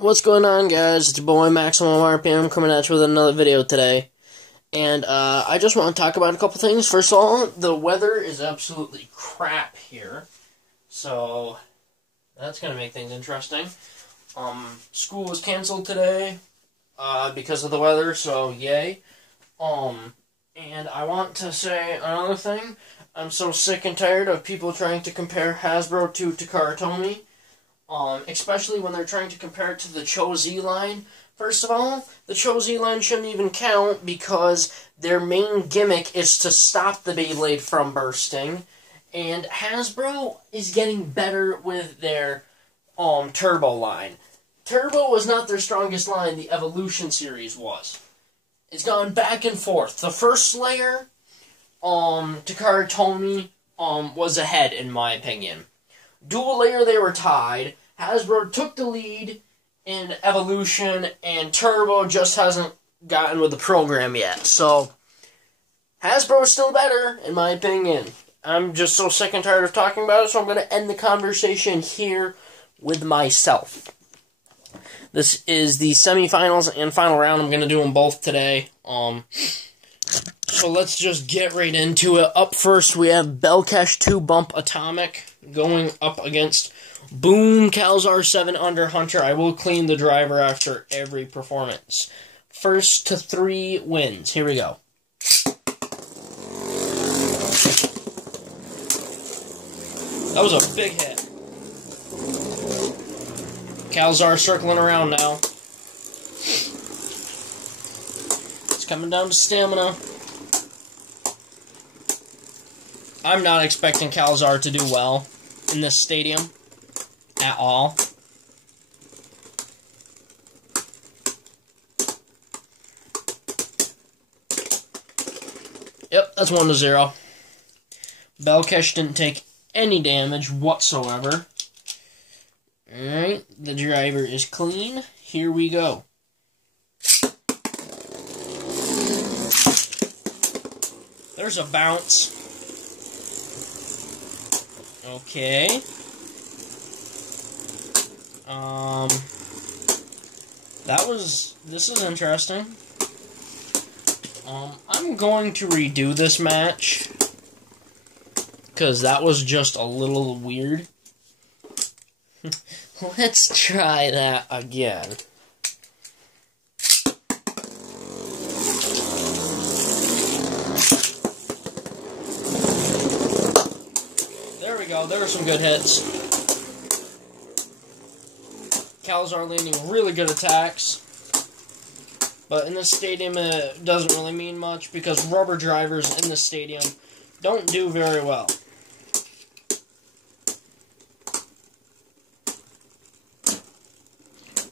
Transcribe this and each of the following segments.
What's going on, guys? It's your boy Maximum RPM coming at you with another video today. And I just want to talk about a couple things. First of all, the weather is absolutely crap here, so that's going to make things interesting. School was canceled today because of the weather, so yay. And I want to say another thing. I'm so sick and tired of people trying to compare Hasbro to Takara Tomy. Especially when they're trying to compare it to the Cho-Z line. First of all, the Cho-Z line shouldn't even count because their main gimmick is to stop the Beyblade from bursting. And Hasbro is getting better with their Turbo line. Turbo was not their strongest line, the Evolution series was. It's gone back and forth. The first layer, Takara Tomy was ahead, in my opinion. Dual layer, they were tied. Hasbro took the lead in Evolution, and Turbo just hasn't gotten with the program yet. So, Hasbro is still better, in my opinion. I'm just so sick and tired of talking about it, so I'm going to end the conversation here with myself. This is the semifinals and final round. I'm going to do them both today. So let's just get right into it. Up first, we have Bellkesh 2 Bump Atomic going up against Boom Calzar 7 Under Hunter. I will clean the driver after every performance. First to 3 wins. Here we go. That was a big hit. Calzar circling around now. It's coming down to stamina. I'm not expecting Calzar to do well in this stadium at all. Yep, that's 1-0. Bellkesh didn't take any damage whatsoever. Alright, the driver is clean. Here we go. There's a bounce. Okay. This is interesting. I'm going to redo this match, because that was just a little weird. Let's try that again. There we go, there were some good hits. Calzar landing really good attacks. But in this stadium, it doesn't really mean much because rubber drivers in the stadium don't do very well.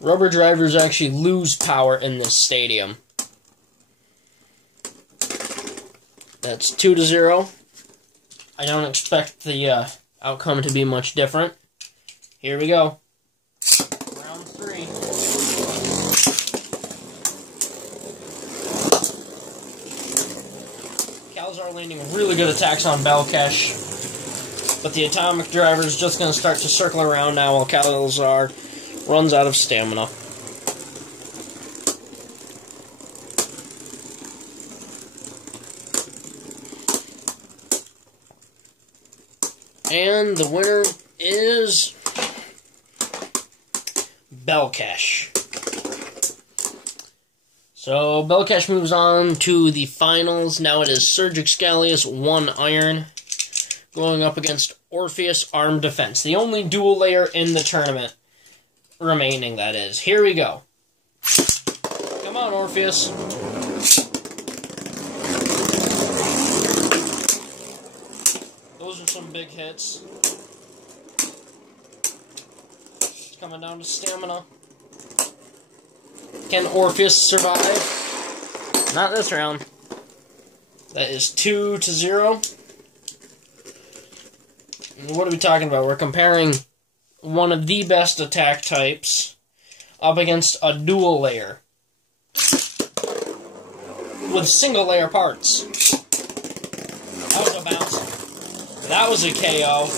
Rubber drivers actually lose power in this stadium. That's 2-0. I don't expect the outcome to be much different. Here we go. Round 3. Calzar landing really good attacks on Bellkesh. But the Atomic driver is just going to start to circle around now while Calzar runs out of stamina. And the winner is Bellkesh. So Bellkesh moves on to the finals. Now it is Surge Excalius 1 Iron going up against Orpheus Arm Defense. The only dual layer in the tournament remaining, that is. Here we go. Come on, Orpheus. Those are some big hits. It's coming down to stamina. Can Orpheus survive? Not this round. That is 2-0. What are we talking about? We're comparing one of the best attack types up against a dual layer with single layer parts. That was a bounce. That was a KO.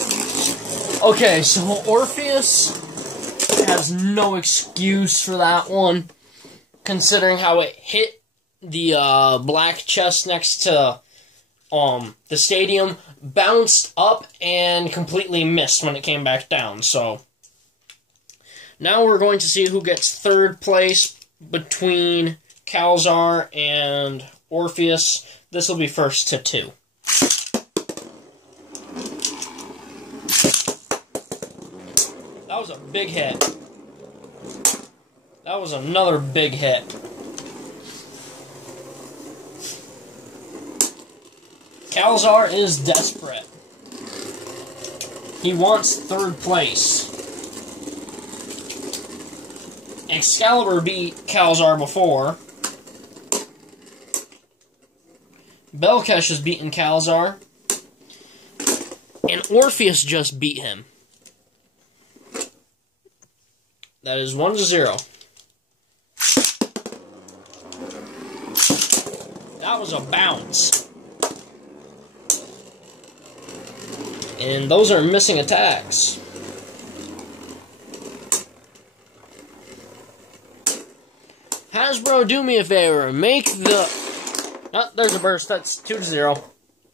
Okay, so Orpheus has no excuse for that one, considering how it hit the black chest next to the stadium, bounced up, and completely missed when it came back down. So now we're going to see who gets third place between Calzar and Orpheus. This will be first to 2. That was a big hit. That was another big hit. Calzar is desperate. He wants third place. Excalibur beat Calzar before. Belkesh has beaten Calzar. And Orpheus just beat him. That is 1-0. That was a bounce. And those are missing attacks. Hasbro, do me a favor. Make the... Oh, there's a burst. That's 2-0.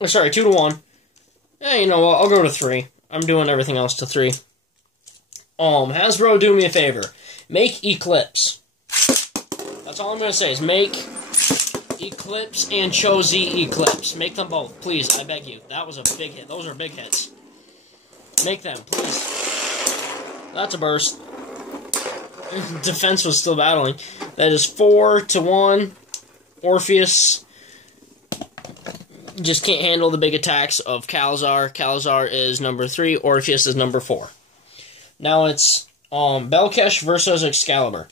Oh, sorry, 2-1. Yeah, you know what? I'll go to 3. I'm doing everything else to 3. Hasbro, do me a favor. Make Eclipse. That's all I'm going to say is make Eclipse and Cho-Z Eclipse. Make them both, please. I beg you. That was a big hit. Those are big hits. Make them, please. That's a burst. Defense was still battling. That is 4-1. Orpheus just can't handle the big attacks of Calzar. Calzar is number 3. Orpheus is number 4. Now it's Belkesh versus Excalibur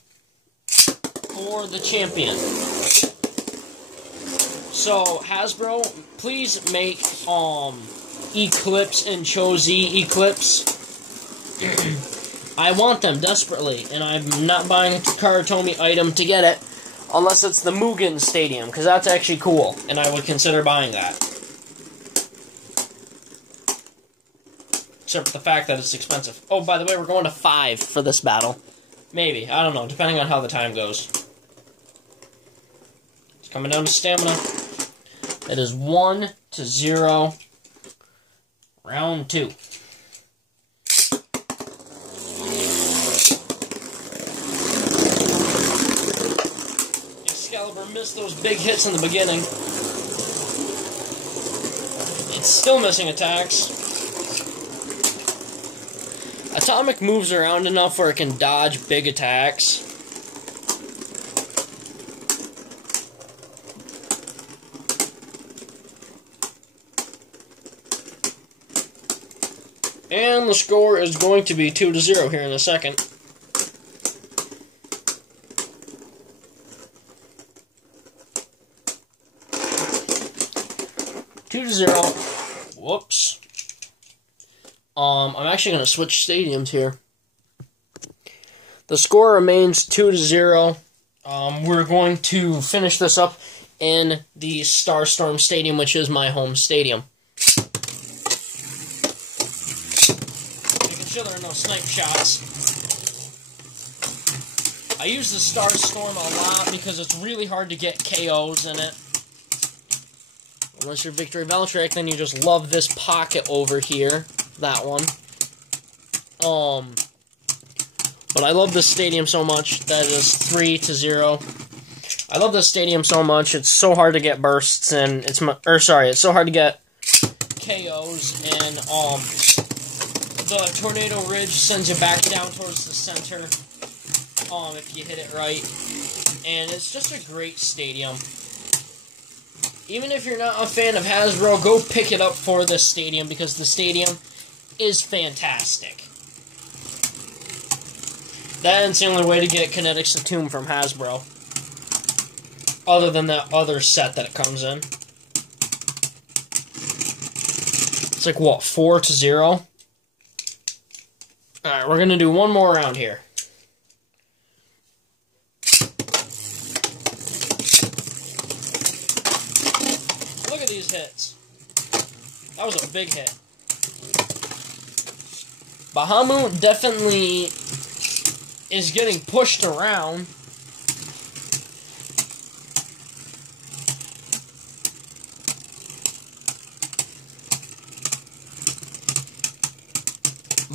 for the champion. So Hasbro, please make Eclipse and Cho-Z Eclipse. I want them desperately, and I'm not buying a Karatomi item to get it unless it's the Mugen Stadium, because that's actually cool, and I would consider buying that. Except for the fact that it's expensive. Oh, by the way, we're going to 5 for this battle. Maybe. I don't know, depending on how the time goes. It's coming down to stamina. It is 1-0. Round 2. Excalibur missed those big hits in the beginning. It's still missing attacks. Atomic moves around enough where it can dodge big attacks. And the score is going to be 2-0 here in a second. Whoops. I'm actually going to switch stadiums here. The score remains 2-0. We're going to finish this up in the Starstorm Stadium, which is my home stadium. Making sure there are no snipe shots. I use the Starstorm a lot because it's really hard to get KOs in it. Unless you're Victory Valtryek, then you just love this pocket over here. That one. But I love this stadium so much. That is 3-0. I love this stadium so much. It's so hard to get bursts, and it's so hard to get KOs, and the Tornado Ridge sends you back down towards the center. If you hit it right, and it's just a great stadium. Even if you're not a fan of Hasbro, go pick it up for this stadium, because the stadium is fantastic. That's the only way to get Kinetics of Tomb from Hasbro. Other than that other set that it comes in. It's like, what, 4-0? Alright, we're gonna do one more round here. Look at these hits. That was a big hit. Bahamut definitely is getting pushed around.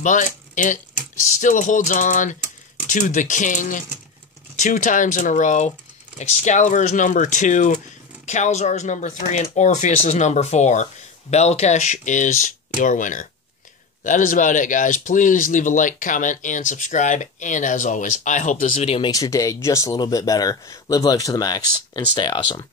But it still holds on to the king 2 times in a row. Excalibur is number 2, Calzar is number 3, and Orpheus is number 4. Belkesh is your winner. That is about it, guys. Please leave a like, comment, and subscribe. And as always, I hope this video makes your day just a little bit better. Live life to the max, and stay awesome.